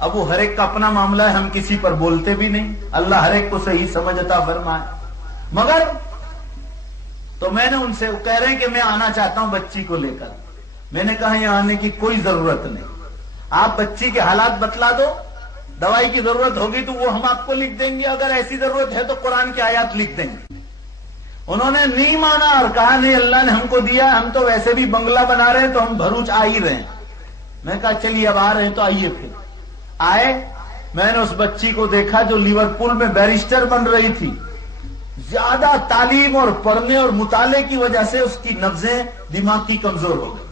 اب وہ ہر ایک کا اپنا معاملہ ہے، ہم کسی پر بولتے بھی نہیں، اللہ ہر ایک کو صحیح سمجھتا فرمائے۔ مگر تو میں نے ان سے کہہ رہے ہیں کہ میں آنا چاہتا ہوں بچی کو لے کر۔ میں نے کہا یہاں آنے کی کوئی ضرورت نہیں، آپ بچی کے حالات بتلا دو، دوائی کی ضرورت ہوگی تو وہ ہم آپ کو لکھ دیں گے، اگر ایسی ضرورت ہے تو قرآن کی آیات لکھ دیں گے۔ انہوں نے نہیں مانا اور کہا نہیں اللہ نے ہم کو دیا، ہم تو ویسے بھی بنگلہ بنا رہے ہیں تو ہم بھروچ آ ہی رہے ہیں۔ میں کہا چلیے اب آ رہے ہیں تو آئیے۔ پھر آئے، میں نے اس بچی کو دیکھا جو لیورپول میں بیرسٹر بن رہی تھی، زیادہ تعلیم اور پڑھنے اور مطالعے کی وجہ سے اس کی نبضیں دماغ کی کمزور ہو گئی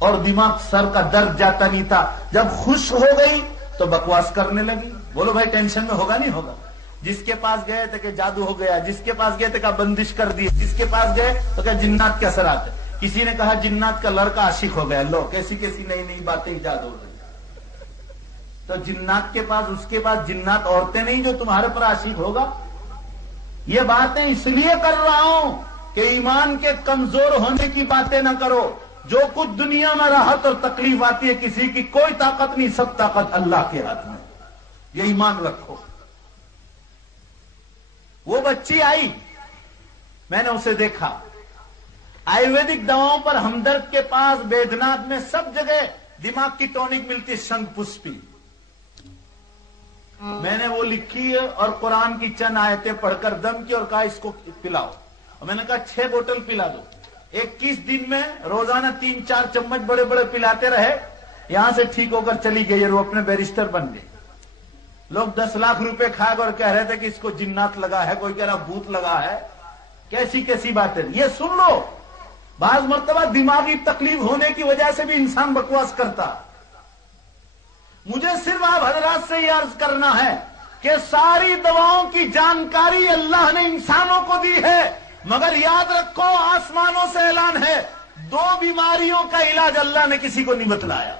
اور دماغ سر کا درد جاتا نہیں تھا۔ جب خوش ہو گئی تو بکواس کرنے لگی۔ بولو بھائی ٹینشن میں ہوگا نہیں ہوگا؟ جس کے پاس گئے تھے کہ جادو ہو گیا، جس کے پاس گئے تھے کہ بندش کر دی، جس کے پاس گئے تو کہ جنات کے اثرات ہے۔ کسی نے کہا جنات کا لڑکا عاشق ہو گیا، لو کیسی کیسی نئی نئی باتیں ایجاد ہو رہی۔ تو جنات کے پاس، اس کے پاس جنات عورتیں نہیں جو تمہارے پر عاشق ہوگا؟ یہ باتیں اس لیے کر رہا ہوں کہ ایمان کے کمزور ہونے کی باتیں نہ کرو۔ جو کچھ دنیا میں راحت اور تکلیف آتی ہے کسی کی کوئی طاقت نہیں، سب طاقت اللہ کے ہاتھ میں، یہ ایمان رکھو۔ وہ بچی آئی، میں نے اسے دیکھا، آیورویدک دواؤں پر ہمدرد کے پاس، بیدناتھ میں، سب جگہ دماغ کی ٹونک ملتی ہے، شنکھ پشپی۔ میں نے وہ لکھی ہے اور قرآن کی چند آیتیں پڑھ کر دم کی اور کہا اس کو پلاؤ، اور میں نے کہا 6 بوتل پلا دو۔ 21 دن میں روزانہ 3-4 چمچ بڑے بڑے پلاتے رہے، یہاں سے ٹھیک ہو کر چلی گئی اور وہ اپنے بیرسٹر بن گئے۔ لوگ 10 لاکھ روپے کھا کر کہہ رہے تھے کہ اس کو جنات لگا ہے، کوئی کہہ رہا بھوت لگا ہے، کیسی کیسی باتیں۔ یہ سن لو، بعض مرتبہ دماغی تکلیف ہونے کی وجہ سے بھی انسان بکواس کرتا۔ مجھے صرف آپ حضرات سے یہ عرض کرنا ہے کہ ساری دواؤں کی جانکاری اللہ نے انسانوں کو دی ہے، مگر یاد رکھو آسمانوں سے اعلان ہے 2 بیماریوں کا علاج اللہ نے کسی کو نہیں بتلایا،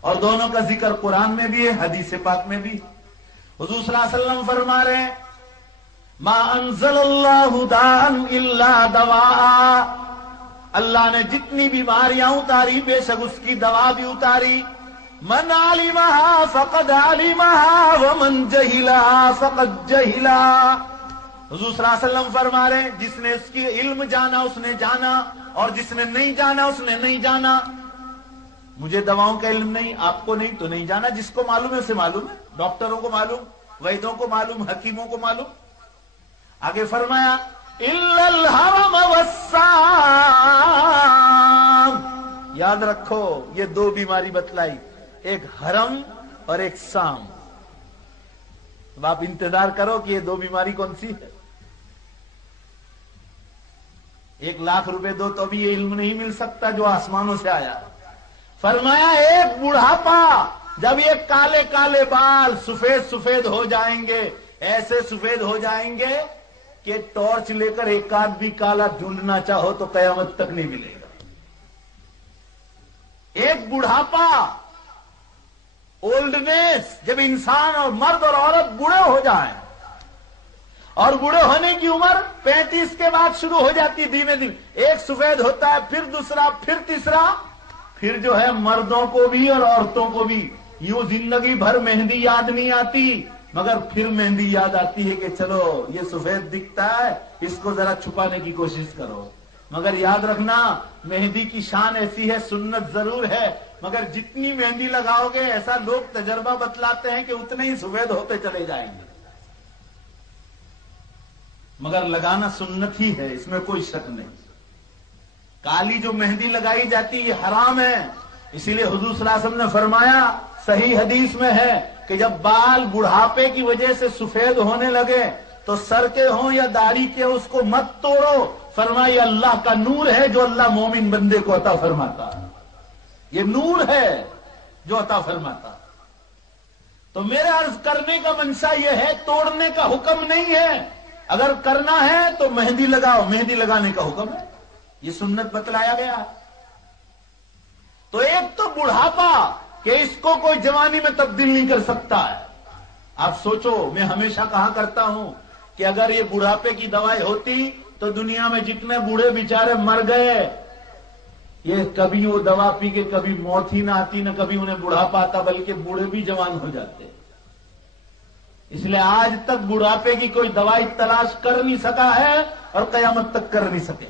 اور دونوں کا ذکر قرآن میں بھی ہے، حدیث پاک میں بھی۔ حضور صلی اللہ علیہ وسلم فرما رہے ہیں ما انزل اللہ داء الا دواء، اللہ نے جتنی بیماریاں اتاری بے شک اس کی دوا بھی اتاری۔ من علمها فقد علمها ومن جہلها فقد جہلها، حضور صلی اللہ علیہ وسلم فرما رہے ہیں جس نے اس کی علم جانا اس نے جانا، اور جس نے نہیں جانا اس نے نہیں جانا۔ مجھے دواؤں کا علم نہیں، آپ کو نہیں تو نہیں جانا، جس کو معلوم ہے اسے معلوم ہے، ڈاکٹروں کو معلوم، ویدوں کو معلوم، حکیموں کو معلوم۔ آگے فرمایا الا الحرم والسام، یاد رکھو یہ 2 بیماری بتلائی، ایک حرم اور ایک سام۔ اب آپ انتظار کرو کہ یہ 2 بیماری کون سی ہے۔ 1 لاکھ روپے دو تو بھی یہ علم نہیں مل سکتا جو آسمانوں سے آیا۔ فرمایا ایک بڑھاپا، جب یہ کالے کالے بال سفید سفید ہو جائیں گے، ایسے سفید ہو جائیں گے کہ ٹارچ لے کر ایک آدھ بھی کالا ڈھونڈنا چاہو تو قیامت تک نہیں ملے گا۔ ایک بڑھاپا، اولڈنیس، جب انسان اور مرد اور عورت بوڑھے ہو جائیں، اور بوڑھے ہونے کی عمر 35 کے بعد شروع ہو جاتی، دھیمے دھیمے ایک سفید ہوتا ہے، پھر دوسرا، پھر تیسرا، پھر جو ہے مردوں کو بھی اور عورتوں کو بھی یوں زندگی بھر مہندی یاد نہیں آتی، مگر پھر مہندی یاد آتی ہے کہ چلو یہ سفید دکھتا ہے، اس کو ذرا چھپانے کی کوشش کرو۔ مگر یاد رکھنا مہندی کی شان ایسی ہے، سنت ضرور ہے، مگر جتنی مہندی لگاؤ گے ایسا لوگ تجربہ بتلاتے ہیں کہ اتنے ہی سفید ہوتے چلے جائیں گے، مگر لگانا سنت ہی ہے، اس میں کوئی شک نہیں۔ کالی جو مہندی لگائی جاتی یہ حرام ہے، اسی لیے حضور صلی اللہ علیہ وسلم نے فرمایا، صحیح حدیث میں ہے کہ جب بال بڑھاپے کی وجہ سے سفید ہونے لگے تو سر کے ہوں یا داڑھی کے اس کو مت توڑو، فرمایا اللہ کا نور ہے جو اللہ مومن بندے کو عطا فرماتا ہے، یہ نور ہے جو عطا فرماتا۔ تو میرے عرض کرنے کا منشا یہ ہے، توڑنے کا حکم نہیں ہے، اگر کرنا ہے تو مہندی لگاؤ، مہندی لگانے کا حکم ہے، یہ سنت بتلایا گیا ہے۔ تو ایک تو بڑھاپا کہ اس کو کوئی جوانی میں تبدیل نہیں کر سکتا ہے۔ آپ سوچو، میں ہمیشہ کہا کرتا ہوں کہ اگر یہ بڑھاپے کی دوائی ہوتی تو دنیا میں جتنے بوڑھے بیچارے مر گئے یہ کبھی وہ دوا پی کے کبھی موت ہی نہ آتی نہ کبھی انہیں بڑھاپا آتا، بلکہ بوڑھے بھی جوان ہو جاتے۔ اس لیے آج تک بڑھاپے کی کوئی دوائی تلاش کر نہیں سکا ہے اور قیامت تک کر نہیں سکے۔